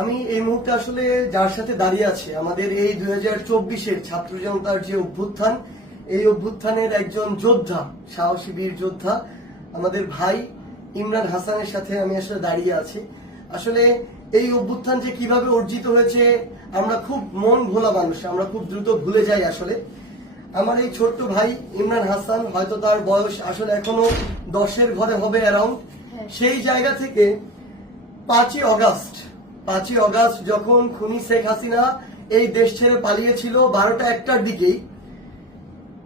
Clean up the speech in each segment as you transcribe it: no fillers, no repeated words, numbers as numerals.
আমি এই মুহূর্তে আসলে যার সাথে দাঁড়িয়ে আছি আমাদের এই 2024-এর ছাত্র জনতার যে অভ্যুত্থান, এই অভ্যুত্থানের একজন যোদ্ধা, সাহসী বীর যোদ্ধা আমাদের ভাই ইমরান হাসানের সাথে আমি আসলে দাঁড়িয়ে আছি। আসলে এই অভ্যুত্থান যে কিভাবে অর্জিত হয়েছে আমরা খুব মন ভোলা মানুষ, আমরা খুব দ্রুত ভুলে যাই। আসলে আমার এই ছোট্ট ভাই ইমরান হাসান, হয়তো তার বয়স আসলে এখনো 10-এর ঘরে হবে অ্যারাউন্ড, সেই জায়গা থেকে 5ই অগাস্ট যখন খুনি শেখ হাসিনা এই দেশ ছেড়ে পালিয়েছিল 12টা 1টার দিকেই,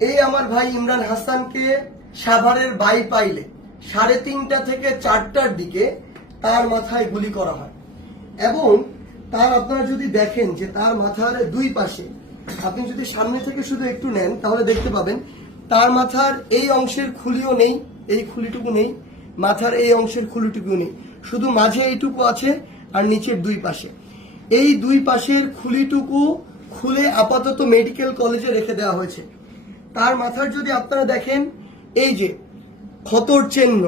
এই আমার ভাই ইমরান হাসানকে সাভারের বাইপাইলে 3:30টা থেকে 4টার দিকে তার মাথায় গুলি করা হয়। এবং তার আপনারা যদি দেখেন যে তার মাথার দুই পাশে, আপনি যদি সামনে থেকে শুধু একটু নেন তাহলে দেখতে পাবেন তার মাথার এই অংশের খুলিও নেই, এই খুলিটুকু নেই, মাথার এই অংশের খুলিটুকু নেই, শুধু মাঝে এইটুকু আছে আর নিচের দুই পাশে। এই দুই পাশের খুলিটুকু খুলে আপাতত মেডিকেল কলেজে রেখে দেওয়া হয়েছে। তার মাথার যদি আপনারা দেখেন এই যে ক্ষতর চিহ্ন,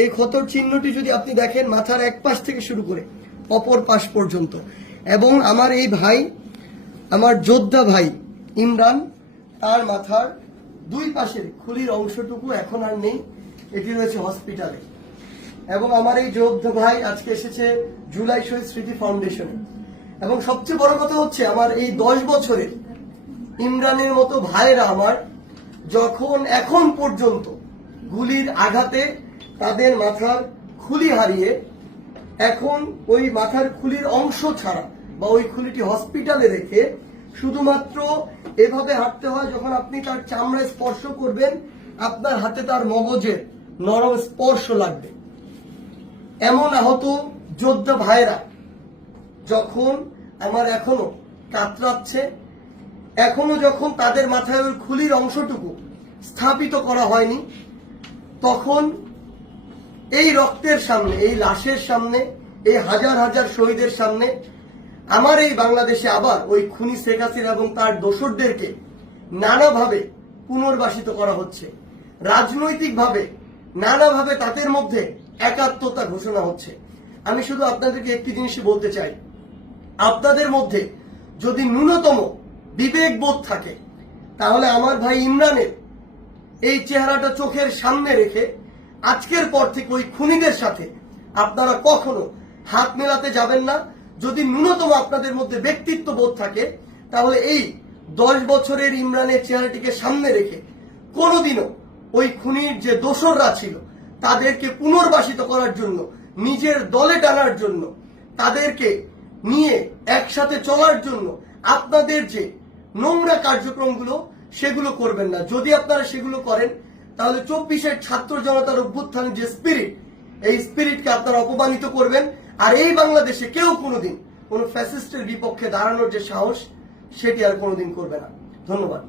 এই ক্ষতর চিহ্নটি যদি আপনি দেখেন মাথার এক পাশ থেকে শুরু করে অপর পাশ পর্যন্ত। এবং আমার এই ভাই, আমার যোদ্ধা ভাই ইমরান, তার মাথার দুই পাশের খুলির অংশটুকু এখন আর নেই, এটি রয়েছে হসপিটালে। এবং আমার এই যোদ্ধা ভাই আজকে এসেছে জুলাই শহীদ স্মৃতি ফাউন্ডেশনে। এবং সবচেয়ে বড় কথা হচ্ছে আমার এই 10 বছরের ইমরানের মতো ভাইরা আমার যখন এখন পর্যন্ত গুলির আঘাতে তাদের মাথার খুলি হারিয়ে এখন ওই মাথার খুলির অংশ ছাড়া বা ওই খুলিটি হসপিটালে রেখে শুধুমাত্র এভাবে হাঁটতে হয়, যখন আপনি তার চামড়ায় স্পর্শ করবেন আপনার হাতে তার মগজের নরম স্পর্শ লাগবে। এমন আহত যোদ্ধা ভাইরা যখন আমার এখনো কাতরাচ্ছে, এখনো যখন তাদের মাথায় ওই খুলির অংশটুকু স্থাপিত করা হয়নি, তখন এই রক্তের সামনে, এই লাশের সামনে, এই হাজার হাজার শহীদের সামনে আমার এই বাংলাদেশে আবার ওই খুনি শেখ হাসিনা এবং তার দোসরদেরকে নানাভাবে পুনর্বাসিত করা হচ্ছে। রাজনৈতিকভাবে নানাভাবে তাদের মধ্যে একাত্মতা ঘোষণা হচ্ছে। আমি শুধু আপনাদেরকে একটি জিনিসই বলতে চাই, আপনাদের মধ্যে যদি ন্যূনতম বিবেকবোধ থাকে তাহলে আমার ভাই ইমরানের এই চেহারাটা চোখের সামনে রেখে আজকের পর থেকে ওই খুনিদের সাথে আপনারা কখনো হাত মেলাতে যাবেন না। যদি ন্যূনতম আপনাদের মধ্যে ব্যক্তিত্ব বোধ থাকে তাহলে এই 10 বছরের ইমরানের চেহারাটিকে সামনে রেখে কোনোদিনও ওই খুনির যে দোসররা ছিল তাদেরকে পুনর্বাসিত করার জন্য, নিজের দলে টানার জন্য, তাদেরকে নিয়ে একসাথে চলার জন্য আপনাদের যে নোংরা কার্যক্রমগুলো সেগুলো করবেন না। যদি আপনারা সেগুলো করেন তাহলে 24-এর ছাত্র জনতার অভ্যুত্থানের যে স্পিরিট, এই স্পিরিটকে আপনারা অপমানিত করবেন। আর এই বাংলাদেশে কেউ কোনোদিন কোন ফ্যাসিস্টের বিপক্ষে দাঁড়ানোর যে সাহস সেটি আর কোনোদিন করবে না। ধন্যবাদ।